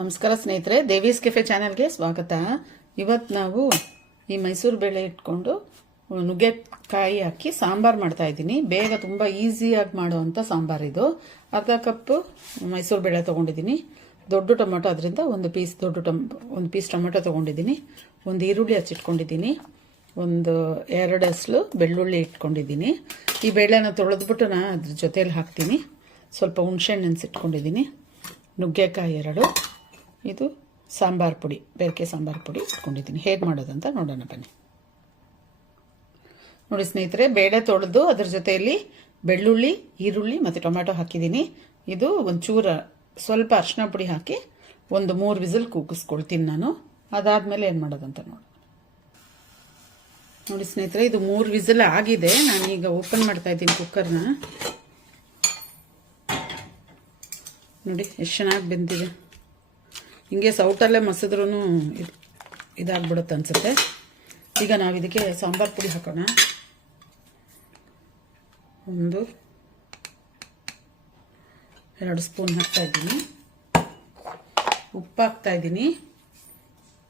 ನಮಸ್ಕಾರ ಸ್ನೇಹಿತರೆ, ದೇವೀಸ್ ಕೆಫೆ ಚಾನೆಲ್ಗೆ ಸ್ವಾಗತ. ಇವತ್ತು ನಾವು ಈ ಮೈಸೂರು ಬೇಳೆ ಇಟ್ಕೊಂಡು ನುಗ್ಗೆಕಾಯಿ ಹಾಕಿ ಸಾಂಬಾರು ಮಾಡ್ತಾ ಇದ್ದೀನಿ. ಬೇಗ ತುಂಬ ಈಸಿಯಾಗಿ ಮಾಡುವಂಥ ಸಾಂಬಾರು ಇದು. ಅರ್ಧ ಕಪ್ಪು ಮೈಸೂರು ಬೇಳೆ ತೊಗೊಂಡಿದ್ದೀನಿ. ದೊಡ್ಡ ಟೊಮೊಟೊ, ಅದರಿಂದ ಒಂದು ಪೀಸ್ ಟೊಮೊಟೊ ತೊಗೊಂಡಿದ್ದೀನಿ. ಒಂದು ಈರುಳ್ಳಿ ಹಚ್ಚಿಟ್ಕೊಂಡಿದ್ದೀನಿ. ಒಂದು 2 ಎಸಳು ಬೆಳ್ಳುಳ್ಳಿ ಇಟ್ಕೊಂಡಿದ್ದೀನಿ. ಈ ಬೇಳೆನ ತೊಳೆದ್ಬಿಟ್ಟು ನಾನು ಅದ್ರ ಜೊತೆಯಲ್ಲಿ ಹಾಕ್ತೀನಿ. ಸ್ವಲ್ಪ ಹುಣಸೆಹಣ್ಣು ನೆನೆಸಿಟ್ಕೊಂಡಿದ್ದೀನಿ. ನುಗ್ಗೆಕಾಯಿ 2. ಇದು ಸಾಂಬಾರು ಪುಡಿ, ಬೇರೆ ಸಾಂಬಾರು ಪುಡಿ ಇಟ್ಕೊಂಡಿದ್ದೀನಿ. ಹೇಗೆ ಮಾಡೋದಂತ ನೋಡೋಣ ಬನ್ನಿ. ನೋಡಿ ಸ್ನೇಹಿತರೆ, ಬೇಳೆ ತೊಳೆದು ಅದ್ರ ಜೊತೆಯಲ್ಲಿ ಬೆಳ್ಳುಳ್ಳಿ, ಈರುಳ್ಳಿ ಮತ್ತು ಟೊಮ್ಯಾಟೊ ಹಾಕಿದ್ದೀನಿ. ಇದು ಒಂಚೂರು ಸ್ವಲ್ಪ ಅರಿಶಿನ ಪುಡಿ ಹಾಕಿ ಒಂದು 3 ವಿಸಿಲ್ ಕೂಗಿಸ್ಕೊಳ್ತೀನಿ ನಾನು. ಅದಾದಮೇಲೆ ಏನು ಮಾಡೋದಂತ ನೋಡಿ ಸ್ನೇಹಿತರೆ, ಇದು 3 ವಿಸಿಲ್ ಆಗಿದೆ. ನಾನೀಗ ಓಪನ್ ಮಾಡ್ತಾ ಇದ್ದೀನಿ ಕುಕ್ಕರ್ನ. ನೋಡಿ ಎಷ್ಟು ಚೆನ್ನಾಗಿ ಬೆಂದಿದೆ. ಹಿಂಗೆ ಸೌಟಲ್ಲೇ ಮಸಿದ್ರೂ ಇದಾಗ್ಬಿಡುತ್ತೆ ಅನ್ಸುತ್ತೆ. ಈಗ ನಾವು ಇದಕ್ಕೆ ಸಾಂಬಾರು ಪುಡಿ ಹಾಕೋಣ. 1-2 ಸ್ಪೂನ್ ಹಾಕ್ತಾಯಿದ್ದೀನಿ. ಉಪ್ಪು ಹಾಕ್ತಾಯಿದ್ದೀನಿ.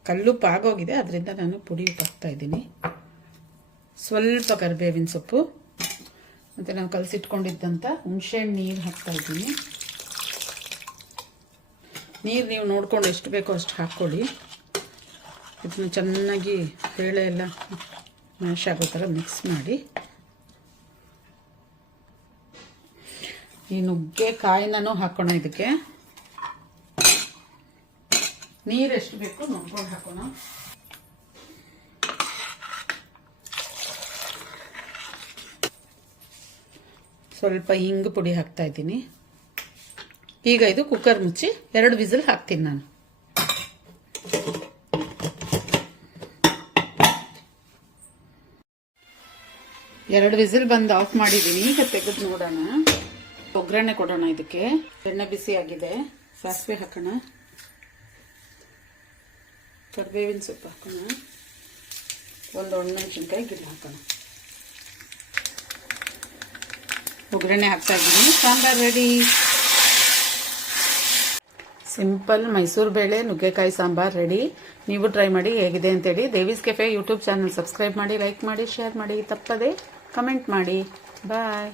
ಕಲ್ಲುಪ್ಪು ಆಗೋಗಿದೆ, ಅದರಿಂದ ನಾನು ಪುಡಿ ಉಪ್ಪು ಹಾಕ್ತಾಯಿದ್ದೀನಿ. ಸ್ವಲ್ಪ ಕರಿಬೇವಿನ ಸೊಪ್ಪು ಮತ್ತು ನಾವು ಕಲಸಿಟ್ಕೊಂಡಿದ್ದಂಥ ಹುಣಸೆಹಣ್ಣು ನೀರು ಹಾಕ್ತಾಯಿದ್ದೀನಿ. ನೀರು ನೀವು ನೋಡ್ಕೊಂಡು ಎಷ್ಟು ಬೇಕೋ ಅಷ್ಟು ಹಾಕ್ಕೊಳ್ಳಿ. ಇದನ್ನು ಚೆನ್ನಾಗಿ ಬೇಳೆ ಎಲ್ಲ ಮ್ಯಾಶ್ ಆಗೋ ಥರ ಮಿಕ್ಸ್ ಮಾಡಿ. ಈ ನುಗ್ಗೆಕಾಯಿನೂ ಹಾಕೋಣ. ಇದಕ್ಕೆ ನೀರು ಎಷ್ಟು ಬೇಕೋ ನೋಡ್ಕೊಂಡು ಹಾಕೋಣ. ಸ್ವಲ್ಪ ಹಿಂಗು ಪುಡಿ ಹಾಕ್ತಾ ಇದ್ದೀನಿ. ಈಗ ಇದು ಕುಕ್ಕರ್ ಮುಚ್ಚಿ 2 ವಿಸಿಲ್ ಹಾಕ್ತೀನಿ ನಾನು. ಎರಡು ವಿಸಿಲ್ ಬಂದು ಆಫ್ ಮಾಡಿದ್ದೀನಿ. ಈಗ ತೆಗೆದು ನೋಡೋಣ. ಒಗ್ಗರಣೆ ಕೊಡೋಣ. ಇದಕ್ಕೆ ಎಣ್ಣೆ ಬಿಸಿ ಆಗಿದೆ. ಸಾಸಿವೆ ಹಾಕೋಣ. ಕರಿಬೇವಿನ ಸೊಪ್ಪು ಹಾಕೋಣ. ಒಂದು ಒಣಮೆಣಸಿನ್ಕಾಯಿ ಗಿಡ ಹಾಕೋಣ. ಒಗ್ಗರಣೆ ಹಾಕ್ತಾ ಇದ್ದೀನಿ. ಸಾಂಬಾರು ರೆಡಿ. ಸಿಂಪಲ್ ಮೈಸೂರು ಬೇಳೆ ನುಗ್ಗೆಕಾಯಿ ಸಾಂಬಾರು ರೆಡಿ. ನೀವು ಟ್ರೈ ಮಾಡಿ ಹೇಗಿದೆ ಅಂತೇಳಿ. ದೇವೀಸ್ ಕೆಫೆ ಯೂಟ್ಯೂಬ್ ಚಾನಲ್ ಸಬ್ಸ್ಕ್ರೈಬ್ ಮಾಡಿ, ಲೈಕ್ ಮಾಡಿ, ಶೇರ್ ಮಾಡಿ, ತಪ್ಪದೆ ಕಮೆಂಟ್ ಮಾಡಿ. ಬಾಯ್.